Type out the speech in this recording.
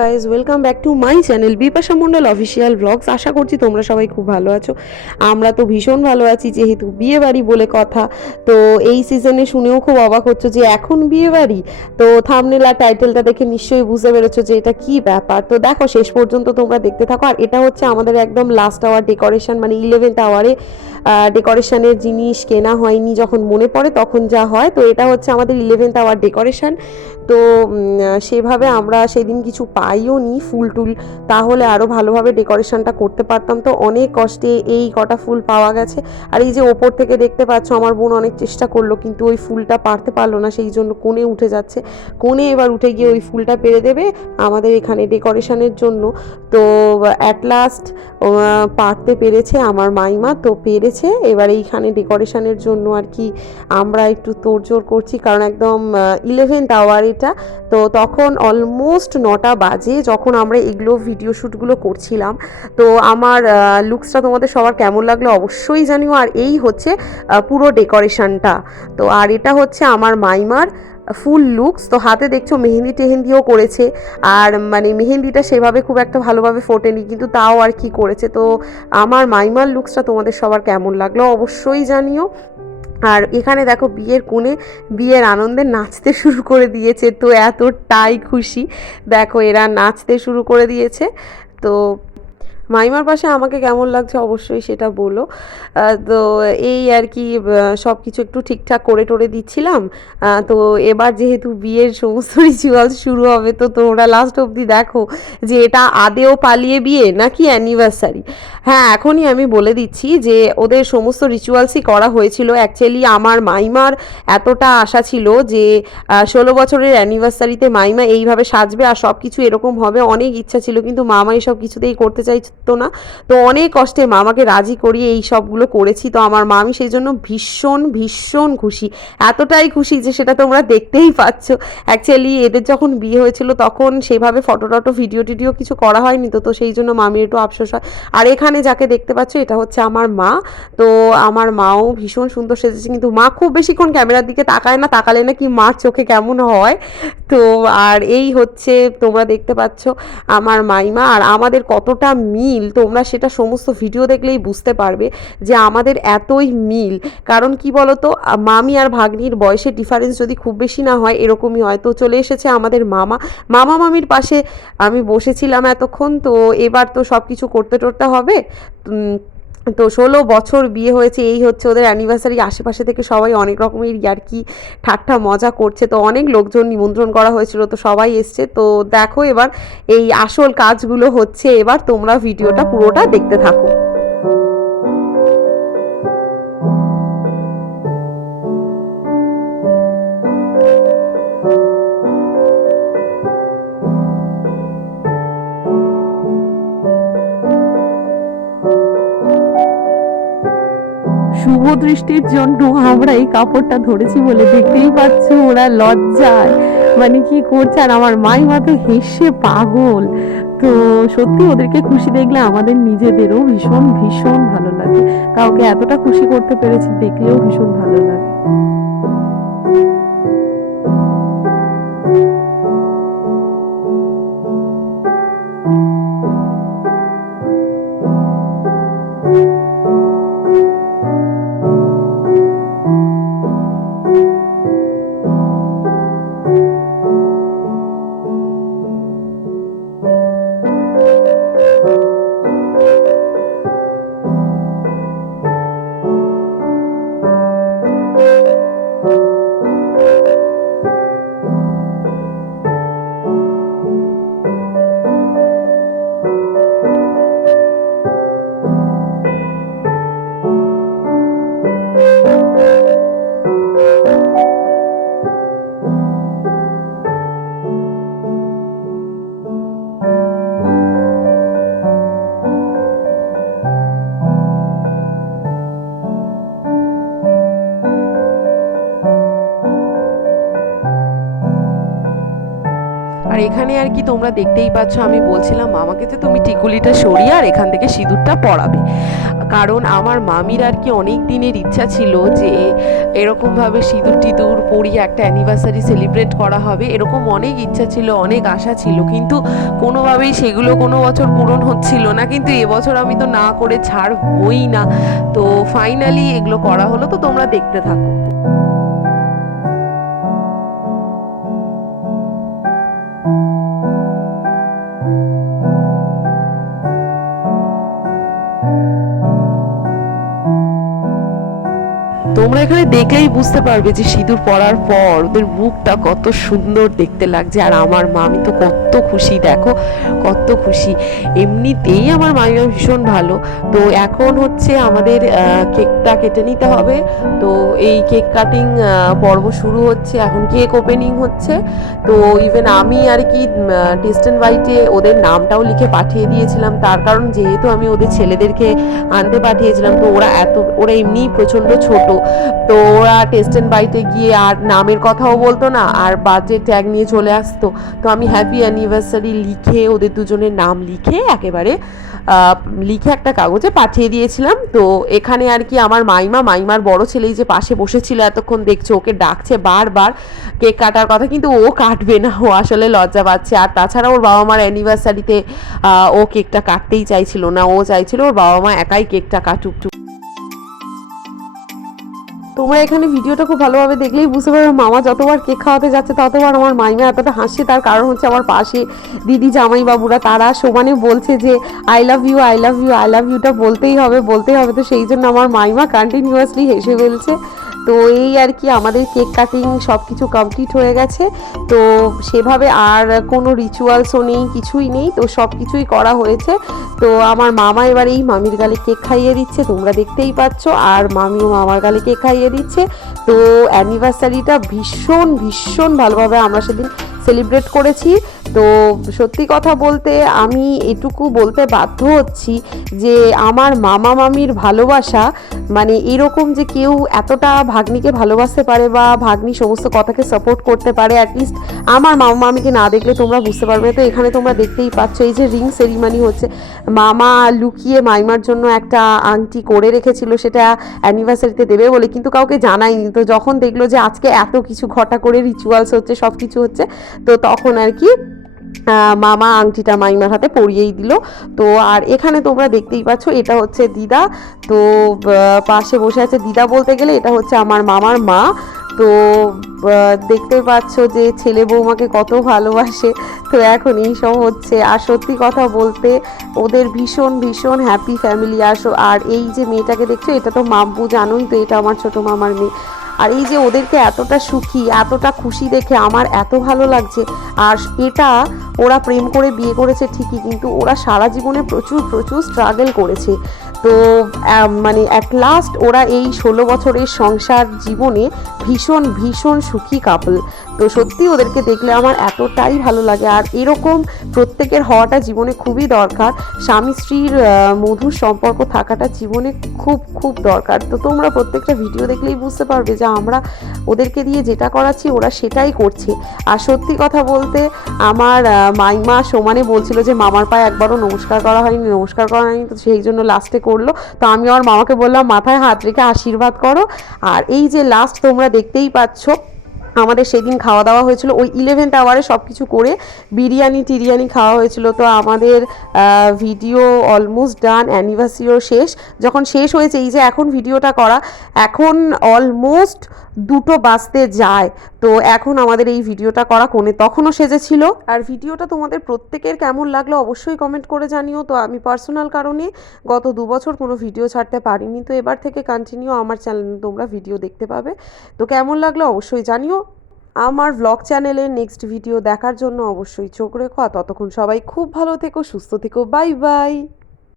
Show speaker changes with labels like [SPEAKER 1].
[SPEAKER 1] Guys welcome back to my channel Bipasha Mondal official blogs আশা করছি তোমরা সবাই খুব ভালো আছো। আমরা তো ভীষণ ভালো আছি, যেহেতু বিয়ে বাড়ি বলে কথা। তো এই সিজনে শুনেও খুব অবাক হচ্ছে যে এখন বিয়ে বাড়ি তো থামনেল টাইটেলটা দেখে নিশ্চয়ই বুঝতে পেরেছ যে এটা কি ব্যাপার। তো দেখো, শেষ পর্যন্ত তোমরা দেখতে থাকো। আর এটা হচ্ছে আমাদের একদম লাস্ট আওয়ার ডেকোরেশন মানে ইলেভেন্থ আওয়ারে ডেকোরেশনের জিনিস কেনা হয়নি যখন মনে পড়ে তখন যা হয়। তো এটা হচ্ছে আমাদের ইলেভেন্থ আওয়ার ডেকোরেশন তো সেভাবে আমরা সেদিন কিছু পাইও নি ফুল টুল, তাহলে আরও ভালোভাবে ডেকোরেশনটা করতে পারতাম। তো অনেক কষ্টে এই কটা ফুল পাওয়া গেছে। আর এই যে ওপর থেকে দেখতে পাচ্ছ, আমার বোন অনেক চেষ্টা করল, কিন্তু ওই ফুলটা পারতে পারল না, সেই জন্য কোণে উঠে যাচ্ছে। কোণে এবার উঠে গিয়ে ওই ফুলটা পেরে দেবে আমাদের এখানে ডেকোরেশনের জন্য। তো অ্যাট লাস্ট পারতে পেরেছে আমার মাইমা, তো পেরেছে। এবার এইখানে ডেকোরেশনের জন্য আর কি আমরা একটু তোড়জোড় করছি, কারণ একদম ইলেভেন্থ আওয়ার এটা। তো তখন অলমোস্ট নটা বাজে। যখন আমরা এগুলো ভিডিও শ্যুটগুলো করছিলাম। তো আমার লুকসটা তোমাদের সবার কেমন লাগল অবশ্যই জানিও। আর এই হচ্ছে পুরো ডেকোরেশনটা তো আর এটা হচ্ছে আমার মাইমার ফুল লুকস তো হাতে দেখছ মেহেন্দি টেহেন্দিও করেছে। আর মানে মেহেন্দিটা সেভাবে খুব একটা ভালোভাবে ফোটেনি, কিন্তু তাও আর কি করেছে। তো আমার মাইমার লুকসটা তোমাদের সবার কেমন লাগল অবশ্যই জানিও। আর এখানে দেখো বিয়ের কোণে বিয়ের আনন্দে নাচতে শুরু করে দিয়েছে, তো এতটাই খুশি। দেখো এরা নাচতে শুরু করে দিয়েছে, তো মাইমার পাশে আমাকে কেমন লাগছে অবশ্যই সেটা বলো। তো এই আর কি সব কিছু একটু ঠিকঠাক করে টোরে দিচ্ছিলাম। তো এবার যেহেতু বিয়ের সমস্ত রিচুয়ালস শুরু হবে, তো তোমরা লাস্ট অবধি দেখো যে এটা আদেও পালিয়ে বিয়ে নাকি অ্যানিভার্সারি হ্যাঁ এখনই আমি বলে দিচ্ছি যে ওদের সমস্ত রিচুয়ালসই করা হয়েছিল। অ্যাকচুয়ালি আমার মাইমার এতটা আশা ছিল যে ষোলো বছরের অ্যানিভার্সারিতে মাইমা এইভাবে সাজবে আর সব কিছু এরকম হবে, অনেক ইচ্ছা ছিল। কিন্তু মামা এইসব কিছুতেই করতে চাইতো না। তো অনেক কষ্টে মামাকে রাজি করিয়ে এই সবগুলো করেছি। তো আমার মামি সেই জন্য ভীষণ ভীষণ খুশি। এতটাই খুশি যে সেটা তোমরা দেখতেই পাচ্ছ। অ্যাকচুয়ালি এদের যখন বিয়ে হয়েছিল তখন সেভাবে ফটো টটো, ভিডিও টিডিও কিছু করা হয়নি তো তো সেই জন্য মামির একটু আফসোস হয়। আর এখানে যাকে দেখতে পাচ্ছ, এটা হচ্ছে আমার মা। তো আমার মাও ভীষণ সুন্দর সেজেছে। কিন্তু মা খুব বেশিক্ষণ ক্যামেরার দিকে তাকায় না, তাকালে নাকি মার চোখে কেমন হয়। তো আর এই হচ্ছে তোমরা দেখতে পাচ্ছ আমার মাইমা। আর আমাদের কতটা মিল তোমরা সেটা সমস্ত ভিডিও দেখলেই বুঝতে পারবে যে আমাদের এতই মিল। কারণ কি বলতো, মামি আর ভাগ্নির বয়সে ডিফারেন্স যদি খুব বেশি না হয়, এরকমই হয় তো চলে এসেছে আমাদের মামা। মামা মামির পাশে আমি বসেছিলাম এতক্ষণ, তো এবার তো সব কিছু করতে টরতে হবে তো ষোলো বছর বিয়ে হয়েছে, এই হচ্ছে ওদের অ্যানিভার্সারি আশেপাশে থেকে সবাই অনেক রকমের ইয়ার্কি ঠাট্টা মজা করছে। তো অনেক লোকজন নিমন্ত্রণ করা হয়েছিল, তো সবাই এসছে। তো দেখো এবার এই আসল কাজগুলো হচ্ছে, এবার তোমরা ভিডিওটা পুরোটা দেখতে থাকো।
[SPEAKER 2] শুভ দৃষ্টির জন্য আমরা এই কাপড়টা ধরেছি বলে দেখতেই পাচ্ছি ওরা লজ্জায়। মানে কি করছে? আর আমার মাই মা হেসে পাগল। তো সত্যি ওদেরকে খুশি দেখলে আমাদের নিজেদেরও ভীষণ ভীষণ ভালো লাগে। কাউকে এতটা খুশি করতে পেরেছি দেখলেও ভীষণ ভালো লাগে। এখানে আর কি তোমরা দেখতেই পাচ্ছ, আমি বলছিলাম মামাকে যে তুমি টিকুলিটা সরিয়ে আর এখান থেকে সিঁদুরটা পরাবে। কারণ আমার মামির আর কি অনেক দিনের ইচ্ছা ছিল যে এরকমভাবে সিঁদুর টিঁদুর পরিয়ে একটা অ্যানিভার্সারি সেলিব্রেট করা হবে। এরকম অনেক ইচ্ছা ছিল, অনেক আশা ছিল, কিন্তু কোনোভাবেই সেগুলো কোনো বছর পূরণ হচ্ছিল না। কিন্তু এবছর আমি তো না করে ছাড় ছাড়বই না। তো ফাইনালি এগুলো করা হলো, তো তোমরা দেখতে থাকো। তোমরা এখানে দেখলেই বুঝতে পারবে যে সিঁদুর পরার পর ওদের মুখটা কত সুন্দর দেখতে লাগছে। আর আমার মা, আমি তো কত খুশি, দেখো, কত খুশি। এমনিতেই আমার মামিমা ভীষণ ভালো। তো এখন হচ্ছে আমাদের কেকটা কেটে নিতে হবে। তো এই কেক কাটিং পর্ব শুরু হচ্ছে। এখন কেক ওপেনিং হচ্ছে। তো ইভেন আমি আর কি টেস্ট অ্যান্ড বাইটে ওদের নামটাও লিখে পাঠিয়ে দিয়েছিলাম। তার কারণ যেহেতু আমি ওদের ছেলেদেরকে আনতে পাঠিয়েছিলাম, তো ওরা এত, ওরা এমনিই প্রচণ্ড ছোট। তো ওরা টেস্ট বাইটে গিয়ে আর নামের কথাও বলতো না, আর বার্থডে ট্যাগ নিয়ে চলে আসতো। তো আমি হ্যাপি অ্যানিভার্সারি লিখে ওদের দুজনের নাম লিখে একেবারে লিখে একটা কাগজে পাঠিয়ে দিয়েছিলাম। তো এখানে আর কি আমার মাইমা, মাইমার বড় ছেলেই যে পাশে বসেছিল এতক্ষণ দেখছে, ওকে ডাকছে বারবার, কেক কাটার কথা, কিন্তু ও কাটবে না, ও আসলে লজ্জা পাচ্ছে। আর তাছাড়া ওর বাবা মার অ্যানিভার্সারিতে ও কেকটা কাটতেই চাইছিল না, ও চাইছিল ওর বাবা মা একাই কেকটা কাটুক তোমরা এখানে ভিডিওটা খুব ভালোভাবে দেখলেই বুঝতে পারবে, মামা যতবার কেক খাওয়াতে যাচ্ছে ততবার আমার মাইমা এতটা হাসছে। তার কারণ হচ্ছে আমার পাশে দিদি জামাই বাবুরা তারা সমানে বলছে যে I love you I love you I love Yuta বলতেই হবে বলতেই হবে। তো সেই জন্য আমার মাইমা কন্টিনিউয়াসলি হেসে ফেলছে। তো এই আর কি আমাদের কেক কাটিং সব কিছু কমপ্লিট হয়ে গেছে। তো সেভাবে আর কোনো রিচুয়ালসও নেই, কিছুই নেই, তো সব কিছুই করা হয়েছে। তো আমার মামা এবার এই মামির গালে কেক খাইয়ে দিচ্ছে, তোমরা দেখতেই পাচ্ছ। আর মামিও মামার গালে কেক খাইয়ে দিচ্ছে। তো অ্যানিভার্সারিটা ভীষণ ভীষণ ভালোভাবে আমরা সেদিন সেলিব্রেট করেছি তো সত্যি কথা বলতে আমি এটুকু বলতে বাধ্য হচ্ছি যে আমার মামা মামির ভালোবাসা মানে এরকম যে কেউ এতটা ভাগ্নিকে ভালোবাসতে পারে বা ভাগ্নি সমস্ত কথাকে সাপোর্ট করতে পারে অ্যাটলিস্ট আমার মামা মামিকে না দেখলে তোমরা বুঝতে পারবে। তো এখানে তোমরা দেখতেই পাচ্ছ, এই যে রিং সেরিমানি হচ্ছে, মামা লুকিয়ে মাইমার জন্য একটা আংটি করে রেখেছিল, সেটা অ্যানিভার্সারিতে দেবে বলে, কিন্তু কাউকে জানায়নি তো যখন দেখল যে আজকে এত কিছু ঘটা করে রিচুয়ালস হচ্ছে সব কিছু হচ্ছে তো তখন আর কি মামা আংটিটা মাইমার হাতে পরিয়েই দিল। তো আর এখানে তোমরা দেখতেই পাচ্ছ, এটা হচ্ছে দিদা। তো পাশে বসে আছে দিদা বলতে গেলে, এটা হচ্ছে আমার মামার মা। তো দেখতে পাচ্ছ যে ছেলে বৌমাকে কত ভালোবাসে। তো এখন এই সব হচ্ছে। আর সত্যি কথা বলতে, ওদের ভীষণ ভীষণ হ্যাপি ফ্যামিলি আসো আর এই যে মেয়েটাকে দেখছ, এটা তো মাম্পু জানোই তো, এটা আমার ছোট মামার মেয়ে। আর এই যে ওদেরকে এতটা সুখী, এতটা খুশি দেখে আমার এত ভালো লাগছে। আর এটা ওরা প্রেম করে বিয়ে করেছে ঠিকই, কিন্তু ওরা সারা জীবনে প্রচুর প্রচুর স্ট্রাগল করেছে। তো মানে অ্যাট লাস্ট ওরা এই ষোলো বছরের সংসার জীবনে ভীষণ ভীষণ সুখী কাপল তো সত্যি ওদেরকে দেখলে আমার এতটাই ভালো লাগে। আর এরকম প্রত্যেকের হওয়াটা জীবনে খুবই দরকার। স্বামী স্ত্রীর মধুর সম্পর্ক থাকাটা জীবনে খুব খুব দরকার। তো তোমরা প্রত্যেকটা ভিডিও দেখলেই বুঝতে পারবে যে আমরা ওদেরকে দিয়ে যেটা করাচ্ছি, ওরা সেটাই করছে। আর সত্যি কথা বলতে আমার মাইমা সমানে বলছিল যে, মামার পায়ে একবারও নমস্কার করা হয়নি, নমস্কার করা হয়নি। তো সেই জন্য লাস্টে করল। তো আমি আমার মামাকে বললাম, মাথায় হাত রেখে আশীর্বাদ করো। আর এই যে লাস্ট তোমরা দেখতেই পাচ্ছ, আমাদের সেদিন খাওয়া দাওয়া হয়েছিল। ওই ইলেভেন্থ আওয়ারে সব কিছু করে বিরিয়ানি, টিরিয়ানি খাওয়া হয়েছিল। তো আমাদের ভিডিও অলমোস্ট ডান অ্যানিভার্সারিও শেষ। যখন শেষ হয়েছে, এই যে এখন ভিডিওটা করা, এখন অলমোস্ট দুটো বাজতে যায়। তো এখন আমাদের এই ভিডিওটা করা কোণে তখনও সেজেছিল। আর ভিডিওটা তোমাদের প্রত্যেকের কেমন লাগল অবশ্যই কমেন্ট করে জানিও। তো আমি পার্সোনাল কারণে গত দু বছর কোনো ভিডিও ছাড়তে পারিনি। তো এবার থেকে কন্টিনিউ আমার চ্যানেলে তোমরা ভিডিও দেখতে পাবে। তো কেমন লাগল অবশ্যই জানিও। আমার ব্লগ চ্যানেলে নেক্সট ভিডিও দেখার জন্য অবশ্যই চোখ রেখো। আর ততক্ষণ সবাই খুব ভালো থেকো, সুস্থ থেকো। Bye bye